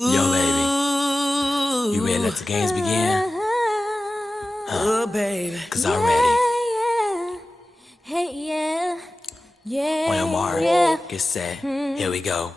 Yo, baby, you ready to let the games begin? Baby. Cause I'm ready. Hey, yeah. On your mark, get set, here we go.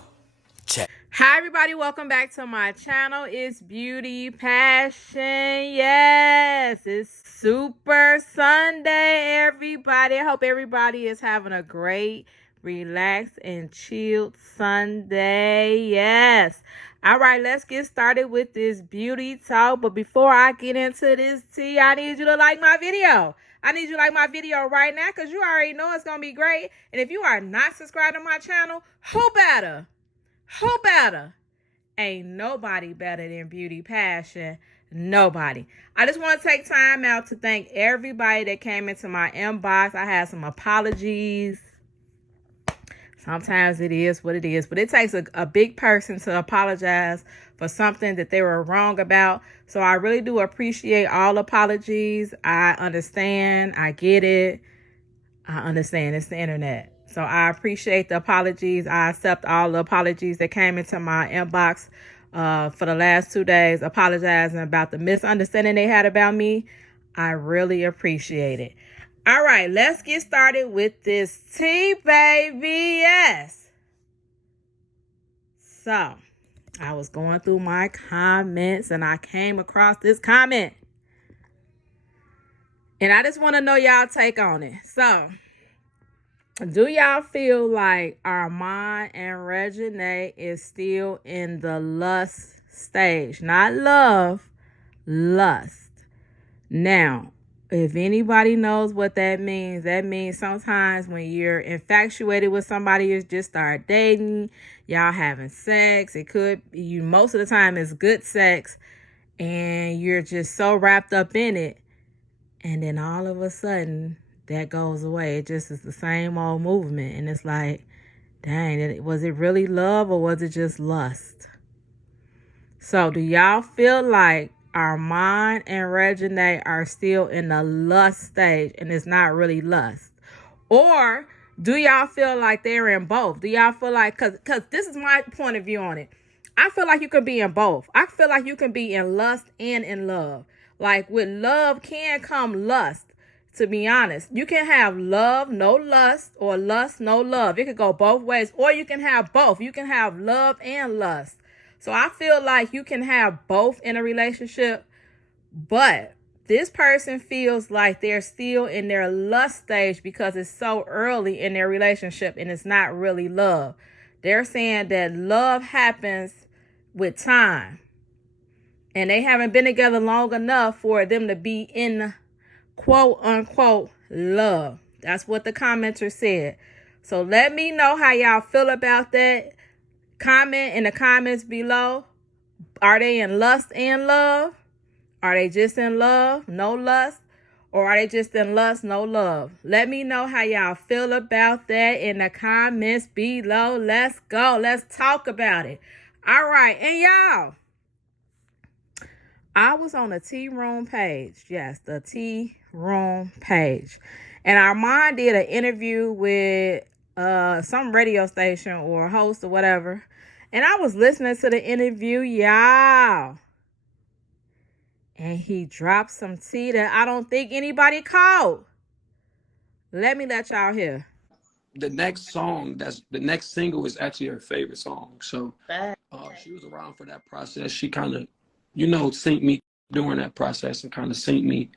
Check. Hi everybody, welcome back to my channel. It's Beauty Passion. Yes, it's Super Sunday, everybody. I hope everybody is having a great, relaxed, and chilled Sunday. Yes. All right, let's get started with this beauty talk. But before I get into this tea, I need you to like my video. I need you to like my video right now because you already know it's going to be great. And if you are not subscribed to my channel, who better? Who better? Ain't nobody better than Beauty Passion. Nobody. I just want to take time out to thank everybody that came into my inbox. I had some apologies. Sometimes it is what it is, but it takes a big person to apologize for something that they were wrong about. So I really do appreciate all apologies. I understand. I get it. I understand. It's the internet. So I appreciate the apologies. I accept all the apologies that came into my inbox for the last 2 days, apologizing about the misunderstanding they had about me. I really appreciate it. All right, let's get started with this tea, baby. Yes. So I was going through my comments and I came across this comment. And I just want to know y'all take on it. So, do y'all feel like Armon and Reginae is still in the lust stage? Not love, lust. Now, if anybody knows what that means sometimes when you're infatuated with somebody, you just start dating, y'all having sex. It could, you most of the time it's good sex, and you're just so wrapped up in it. And then all of a sudden, that goes away. It just is the same old movement. And it's like, dang, was it really love or was it just lust? So do y'all feel like Armon and Reginae are still in the lust stage and it's not really lust? Or do y'all feel like they're in both? Do y'all feel like, because this is my point of view on it. I feel like you can be in both. I feel like you can be in lust and in love. Like with love can come lust. To be honest, you can have love, no lust, or lust, no love. It could go both ways, or you can have both. You can have love and lust. So I feel like you can have both in a relationship, but this person feels like they're still in their lust stage because it's so early in their relationship and it's not really love. They're saying that love happens with time, and they haven't been together long enough for them to be in quote unquote love. That's what the commenter said. So let me know how y'all feel about that. Comment in the comments below. Are they in lust and love? Are they just in love, no lust? Or are they just in lust, no love? Let me know how y'all feel about that in the comments below. Let's go. Let's talk about it. All right. And y'all, I was on the Tea Room page. Yes, the Tea Room page. And Armon did an interview with some radio station or host or whatever. And I was listening to the interview, y'all. And he dropped some tea that I don't think anybody caught. Let me let y'all hear. The next song, the next single is actually her favorite song. So she was around for that process. She kind of, synced me during that process and kind of synced me,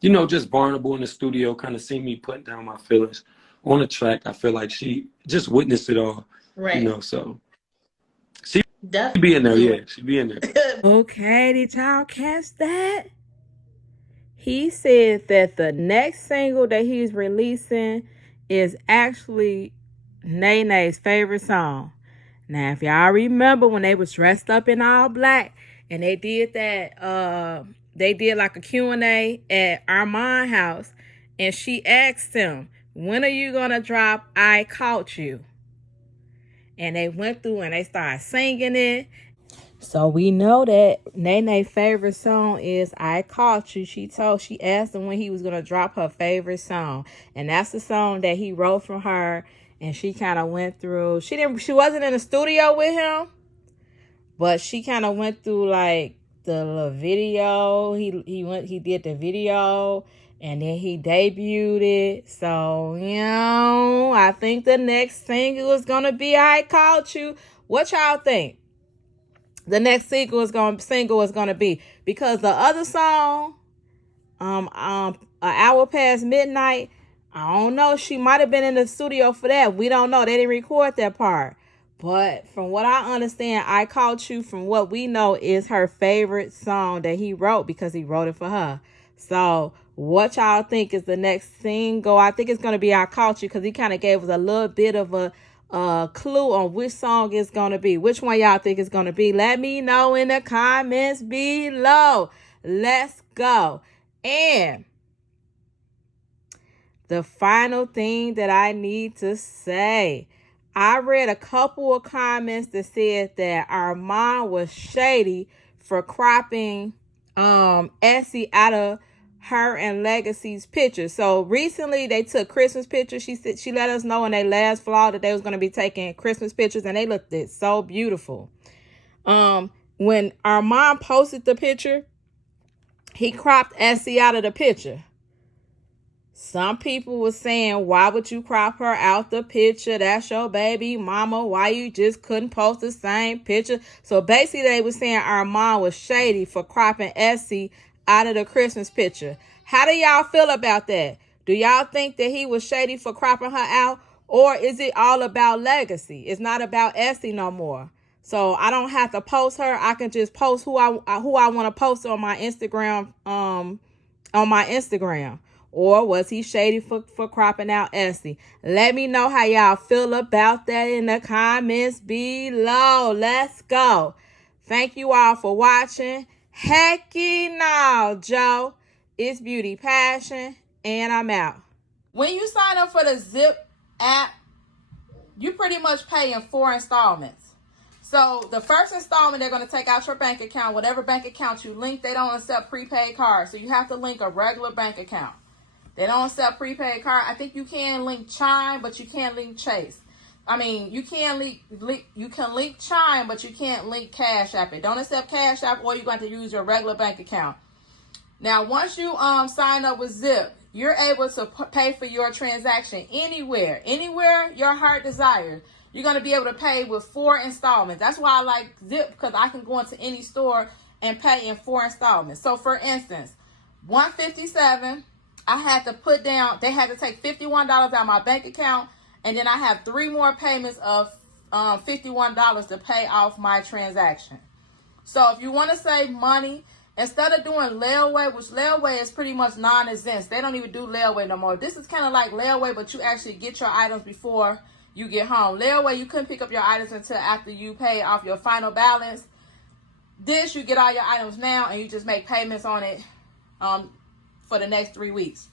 just vulnerable in the studio, kind of seen me putting down my feelings on the track. I feel like she just witnessed it all, Right. So she be in there, yeah, she be in there. Okay, did y'all catch that? He said that the next single that he's releasing is actually Nene's favorite song. Now, if y'all remember when they was dressed up in all black and they did that, they did like a Q&A at Armon's house, and she asked him, when are you gonna drop I Caught You? And they went through and they started singing it. So we know that Nene's favorite song is I Caught You. She asked him when he was going to drop her favorite song. And that's the song that he wrote for her. And she kind of went through. She wasn't in the studio with him, But she kind of went through like the little video. He did the video and then he debuted it. So, I think the next single is gonna be I Caught You. What y'all think? The next single is gonna be, because the other song, an hour past midnight, I don't know, she might have been in the studio for that. We don't know. They didn't record that part. But from what I understand, I Caught You, from what we know, is her favorite song that he wrote, because he wrote it for her. So what y'all think is the next single? I think it's going to be I Caught You, because he kind of gave us a little bit of a clue on which song it's going to be. Which one y'all think it's going to be? Let me know in the comments below. Let's go. And the final thing that I need to say, I read a couple of comments that said that Armon was shady for cropping Essie out of her and Legacy's pictures. So recently they took Christmas pictures. She let us know in their last vlog that they was going to be taking Christmas pictures, and they looked so beautiful. When Armon posted the picture, he cropped Essie out of the picture. Some people were saying, why would you crop her out the picture? That's your baby mama. Why you just couldn't post the same picture? So basically they were saying Armon was shady for cropping Essie out of the Christmas picture. How do y'all feel about that? Do y'all think that he was shady for cropping her out? Or is it all about Legacy? It's not about Essie no more. So I don't have to post her. I can just post who I want to post on my Instagram, Or was he shady for cropping out Essie? Let me know how y'all feel about that in the comments below. Let's go. Thank you all for watching. Hecky no, Joe. It's Beauty Passion, and I'm out. When you sign up for the Zip app, you pretty much pay in 4 installments. So the first installment, they're going to take out your bank account. Whatever bank account you link, they don't accept prepaid cards. So you have to link a regular bank account. They don't accept prepaid card. I think you can link Chime, but you can't link Chase. I mean, you can link Chime, but you can't link Cash App. It don't accept Cash App, or you're going to use your regular bank account. Now, once you sign up with Zip, you're able to pay for your transaction anywhere your heart desires. You're going to be able to pay with 4 installments. That's why I like Zip, because I can go into any store and pay in 4 installments. So, for instance, $157. I had to put down, they had to take $51 out of my bank account, and then I have 3 more payments of $51 to pay off my transaction. So if you want to save money, instead of doing layaway, which layaway is pretty much non-exempt, they don't even do layaway no more. This is kind of like layaway, but you actually get your items before you get home. Layaway, you couldn't pick up your items until after you pay off your final balance. This, you get all your items now, and you just make payments on it for the next 3 weeks.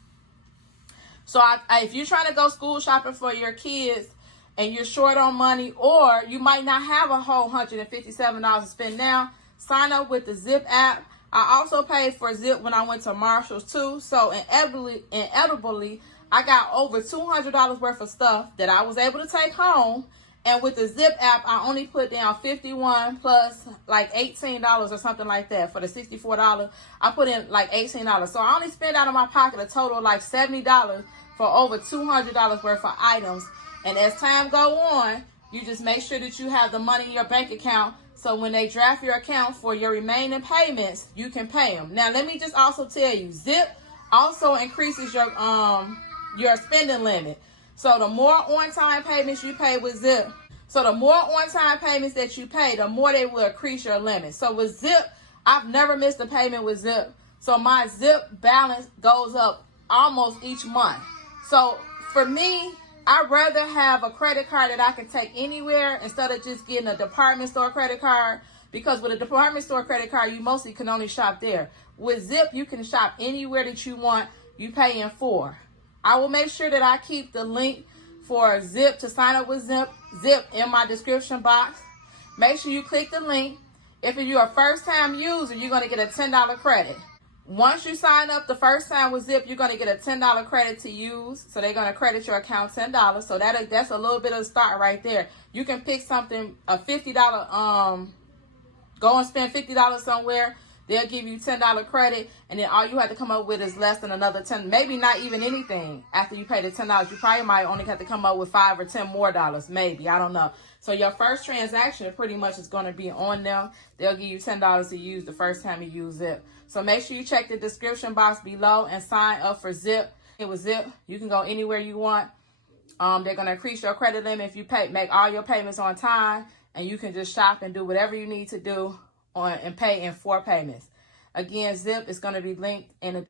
So if you're trying to go school shopping for your kids and you're short on money, or you might not have a whole $157 to spend now, sign up with the Zip app. I also paid for Zip when I went to Marshall's too. So inevitably, I got over $200 worth of stuff that I was able to take home. And with the Zip app, I only put down $51 plus like $18 or something like that. For the $64, I put in like $18. So I only spent out of my pocket a total of like $70 for over $200 worth of items. And as time go on, you just make sure that you have the money in your bank account, so when they draft your account for your remaining payments, you can pay them. Now, let me just also tell you, Zip also increases your spending limit. So the more on-time payments you pay with Zip, so the more on-time payments that you pay, the more they will increase your limit. So with Zip, I've never missed a payment with Zip. So my Zip balance goes up almost each month. So for me, I'd rather have a credit card that I can take anywhere instead of just getting a department store credit card, because with a department store credit card, you mostly can only shop there. With Zip, you can shop anywhere that you want. You pay in 4. I will make sure that I keep the link for Zip to sign up with Zip in my description box. Make sure you click the link. If you're a first-time user, you're going to get a $10 credit. Once you sign up the first time with Zip, you're going to get a $10 credit to use. So they're going to credit your account $10. So that's a little bit of a start right there. You can pick something, a $50 Go and spend $50 somewhere. They'll give you $10 credit, and then all you have to come up with is less than another 10, maybe not even anything. After you pay the $10, you probably might only have to come up with $5 or $10 more, maybe. I don't know. So your first transaction pretty much is going to be on them. They'll give you $10 to use the first time you use Zip. So make sure you check the description box below and sign up for Zip. With Zip, you can go anywhere you want. They're going to increase your credit limit if you make all your payments on time, and you can just shop and do whatever you need to do and pay in 4 payments. Again, Zip is going to be linked in the